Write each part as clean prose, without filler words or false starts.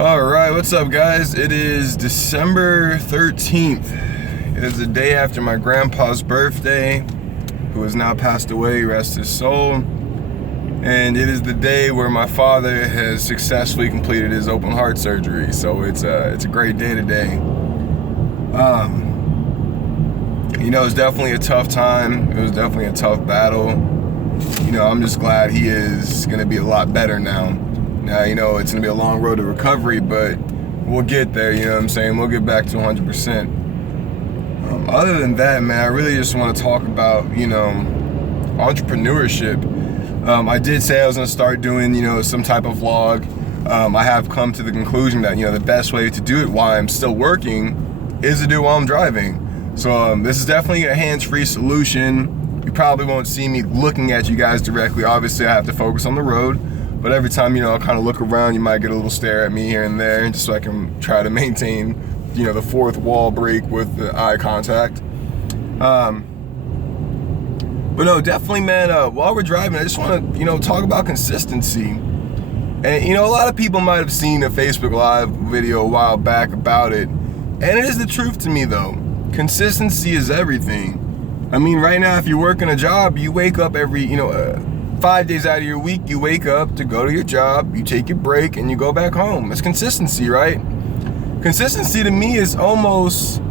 Alright, what's up guys? It is December 13th. It is the day after my grandpa's birthday, who has now passed away, rest his soul. And it is the day where my father has successfully completed his open heart surgery. So it's a great day today. It's definitely a tough time. It was definitely a tough battle. I'm just glad he is gonna be a lot better now. Now, it's gonna be a long road to recovery, but we'll get there, you know what I'm saying? We'll get back to 100%. Other than that, man, I really just want to talk about, entrepreneurship. I did say I was gonna start doing, some type of vlog. I have come to the conclusion that, the best way to do it while I'm still working is to do it while I'm driving. So this is definitely a hands-free solution. You probably won't see me looking at you guys directly. Obviously, I have to focus on the road. But every time, I kind of look around, you might get a little stare at me here and there, just so I can try to maintain, the fourth wall break with the eye contact. But no, definitely, man, while we're driving, I just want to, talk about consistency. And, a lot of people might have seen a Facebook Live video a while back about it. And it is the truth to me, though. Consistency is everything. I mean, right now, if you're working a job, you wake up every, 5 days out of your week, you wake up to go to your job, you take your break, and you go back home. It's consistency, right? Consistency to me is almost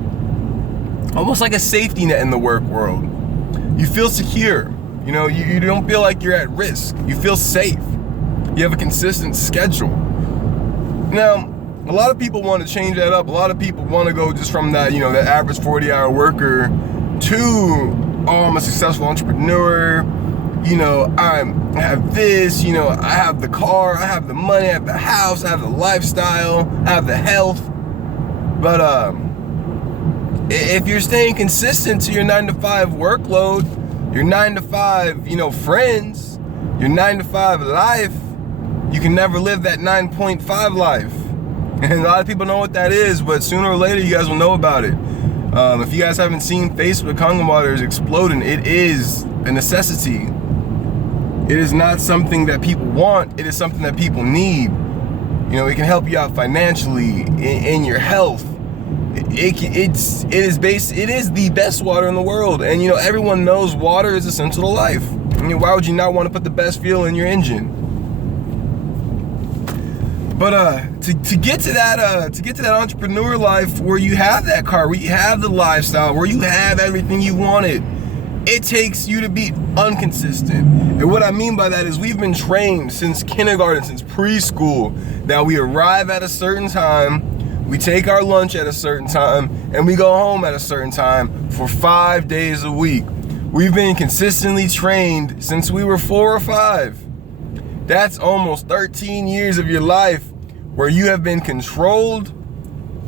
like a safety net in the work world. You feel secure. You don't feel like you're at risk. You feel safe. You have a consistent schedule. Now, a lot of people want to change that up. A lot of people want to go just from that, that average 40-hour worker to, I'm a successful entrepreneur. I have this, I have the car, I have the money, I have the house, I have the lifestyle, I have the health. But if you're staying consistent to your 9-to-5 workload, your 9-to-5, friends, your 9-to-5 life, you can never live that 9.5 life. And a lot of people know what that is, but sooner or later you guys will know about it. If you guys haven't seen Facebook Kangen waters exploding, it is a necessity. It is not something that people want. It is something that people need. It can help you out financially, in your health. It is the best water in the world. And everyone knows water is essential to life. Why would you not want to put the best fuel in your engine? But to get to that entrepreneur life where you have that car, where you have the lifestyle, where you have everything you wanted, it takes you to be inconsistent. And what I mean by that is we've been trained since kindergarten, since preschool, that we arrive at a certain time, we take our lunch at a certain time, and we go home at a certain time for 5 days a week. We've been consistently trained since we were 4 or 5. That's almost 13 years of your life where you have been controlled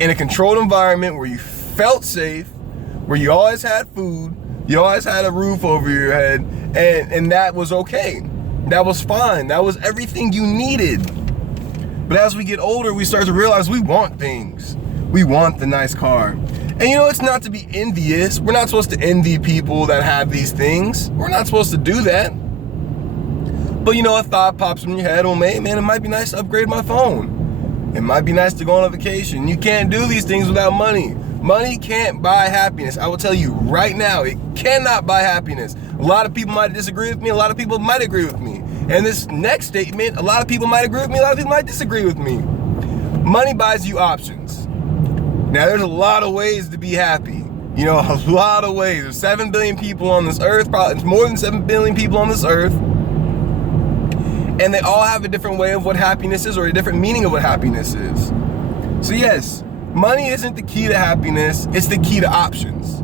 in a controlled environment where you felt safe, where you always had food, you always had a roof over your head, and that was okay. That was fine. That was everything you needed. But as we get older, we start to realize we want things. We want the nice car. And it's not to be envious. We're not supposed to envy people that have these things. We're not supposed to do that. But a thought pops in your head, well, man, it might be nice to upgrade my phone. It might be nice to go on a vacation. You can't do these things without money. Money can't buy happiness. I will tell you right now, it cannot buy happiness. A lot of people might disagree with me. A lot of people might agree with me. And this next statement, a lot of people might agree with me. A lot of people might disagree with me. Money buys you options. Now, there's a lot of ways to be happy. A lot of ways. There's 7 billion people on this earth. Probably it's more than 7 billion people on this earth. And they all have a different way of what happiness is, or a different meaning of what happiness is. So yes, money isn't the key to happiness, it's the key to options.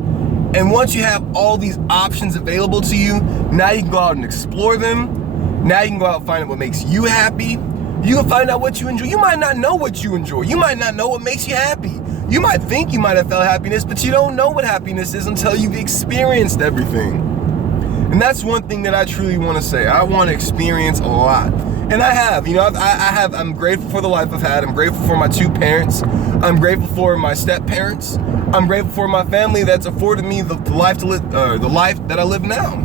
And once you have all these options available to you, now you can go out and explore them. Now you can go out and find out what makes you happy. You can find out what you enjoy. You might not know what you enjoy. You might not know what makes you happy. You might think you might have felt happiness, but you don't know what happiness is until you've experienced everything. And that's one thing that I truly want to say. I want to experience a lot. And I have, I'm grateful for the life I've had. I'm grateful for my 2 parents. I'm grateful for my step parents. I'm grateful for my family that's afforded me the life that I live now.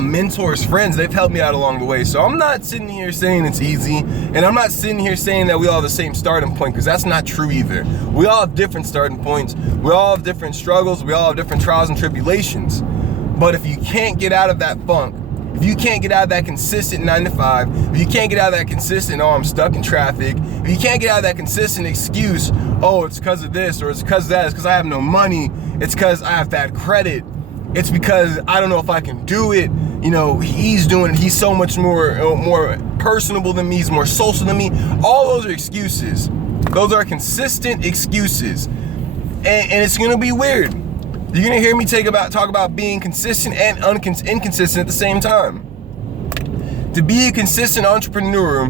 mentors, friends, they've helped me out along the way. So I'm not sitting here saying it's easy, and I'm not sitting here saying that we all have the same starting point, because that's not true either. We all have different starting points. We all have different struggles. We all have different trials and tribulations. But if you can't get out of that funk, if you can't get out of that consistent 9 to 5, if you can't get out of that consistent, oh, I'm stuck in traffic, if you can't get out of that consistent excuse, oh, it's because of this, or it's because of that, it's because I have no money, it's because I have bad credit, it's because I don't know if I can do it, you know, he's doing it, he's so much more personable than me, he's more social than me. All those are excuses. Those are consistent excuses. And it's gonna be weird. You're gonna hear me talk about being consistent and inconsistent at the same time. To be a consistent entrepreneur,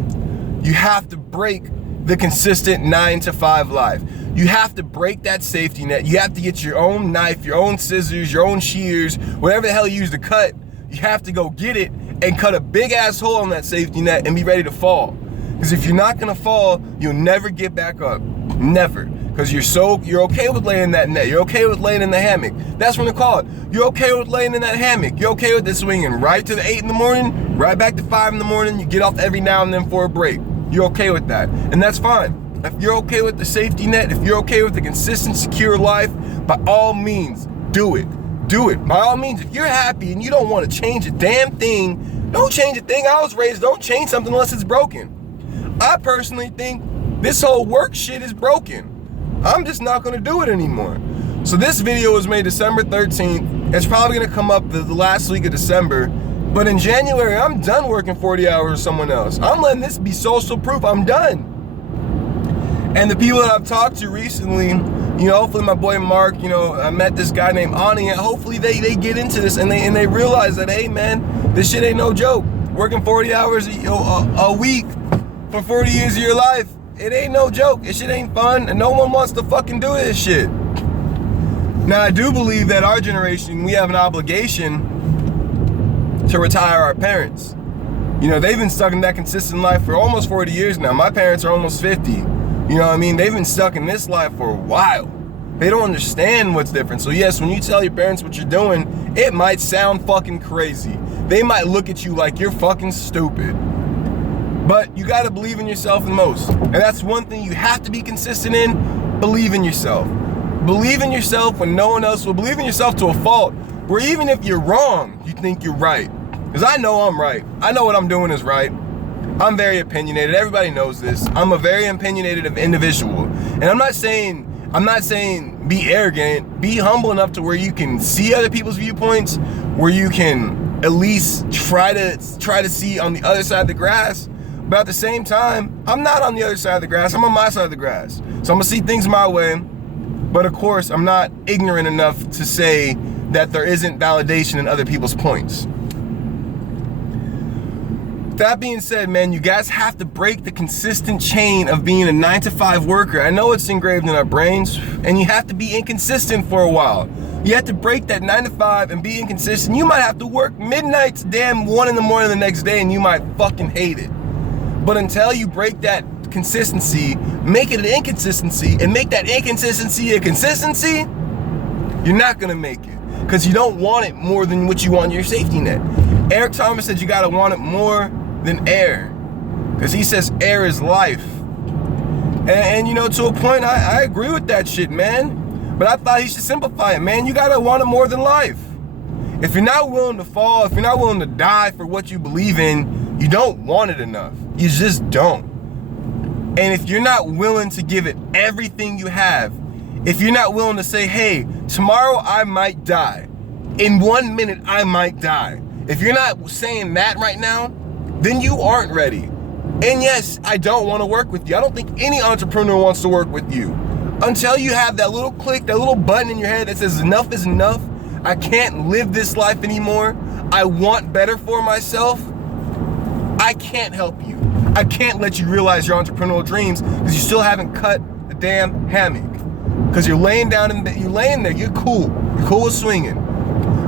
you have to break the consistent 9 to 5 life. You have to break that safety net. You have to get your own knife, your own scissors, your own shears, whatever the hell you use to cut. You have to go get it and cut a big ass hole in that safety net and be ready to fall. Because if you're not gonna fall, you'll never get back up. Never. Because you're okay with laying in that net. You're okay with laying in the hammock. That's what they call it. You're okay with laying in that hammock. You're okay with this swinging right to the 8 in the morning, right back to 5 in the morning. You get off every now and then for a break. You're okay with that. And that's fine. If you're okay with the safety net, if you're okay with the consistent, secure life, by all means, do it. Do it. By all means, if you're happy and you don't want to change a damn thing, don't change a thing. I was raised, don't change something unless it's broken. I personally think this whole work shit is broken. I'm just not gonna do it anymore. So this video was made December 13th. It's probably gonna come up the last week of December. But in January, I'm done working 40 hours with someone else. I'm letting this be social proof. I'm done. And the people that I've talked to recently, you know, hopefully my boy Mark, you know, I met this guy named Ani, and hopefully they get into this and they realize that, hey man, this shit ain't no joke. Working 40 hours a week for 40 years of your life, it ain't no joke. This shit ain't fun, and no one wants to fucking do this shit. Now, I do believe that our generation, we have an obligation to retire our parents. You know, they've been stuck in that consistent life for almost 40 years now. My parents are almost 50. You know what I mean? They've been stuck in this life for a while. They don't understand what's different. So yes, when you tell your parents what you're doing, it might sound fucking crazy. They might look at you like you're fucking stupid. But you gotta believe in yourself the most. And that's one thing you have to be consistent in. Believe in yourself. Believe in yourself when no one else will. Believe in yourself to a fault, where even if you're wrong, you think you're right. Because I know I'm right. I know what I'm doing is right. I'm very opinionated. Everybody knows this. I'm a very opinionated individual. And I'm not saying be arrogant. Be humble enough to where you can see other people's viewpoints, where you can at least try to see on the other side of the grass. But at the same time, I'm not on the other side of the grass. I'm on my side of the grass. So I'm gonna see things my way. But of course, I'm not ignorant enough to say that there isn't validation in other people's points. That being said, man, you guys have to break the consistent chain of being a 9 to 5 worker. I know it's engraved in our brains, and you have to be inconsistent for a while. You have to break that 9 to 5 and be inconsistent. You might have to work midnight to damn 1 in the morning the next day, and you might fucking hate it. But until you break that consistency, make it an inconsistency, and make that inconsistency a consistency, you're not gonna make it. Because you don't want it more than what you want in your safety net. Eric Thomas said you gotta want it more than air. Because he says air is life. And you know, to a point, I agree with that shit, man. But I thought he should simplify it, man. You gotta want it more than life. If you're not willing to fall, if you're not willing to die for what you believe in, you don't want it enough. You just don't. And if you're not willing to give it everything you have, if you're not willing to say, hey, tomorrow I might die, in 1 minute I might die, if you're not saying that right now, then you aren't ready. And yes, I don't want to work with you. I don't think any entrepreneur wants to work with you. Until you have that little click, that little button in your head that says enough is enough, I can't live this life anymore, I want better for myself, I can't help you. I can't let you realize your entrepreneurial dreams because you still haven't cut the damn hammock. Because you're laying down in bed, you're laying there, you're cool with swinging.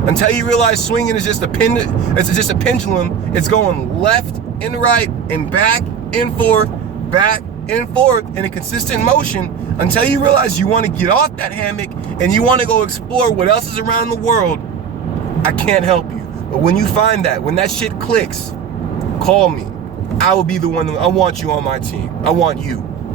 Until you realize swinging is just a pendulum, it's going left and right and back and forth in a consistent motion, until you realize you want to get off that hammock and you want to go explore what else is around the world. I can't help you. But when you find that, when that shit clicks, call me. I will be the one. I want you on my team. I want you.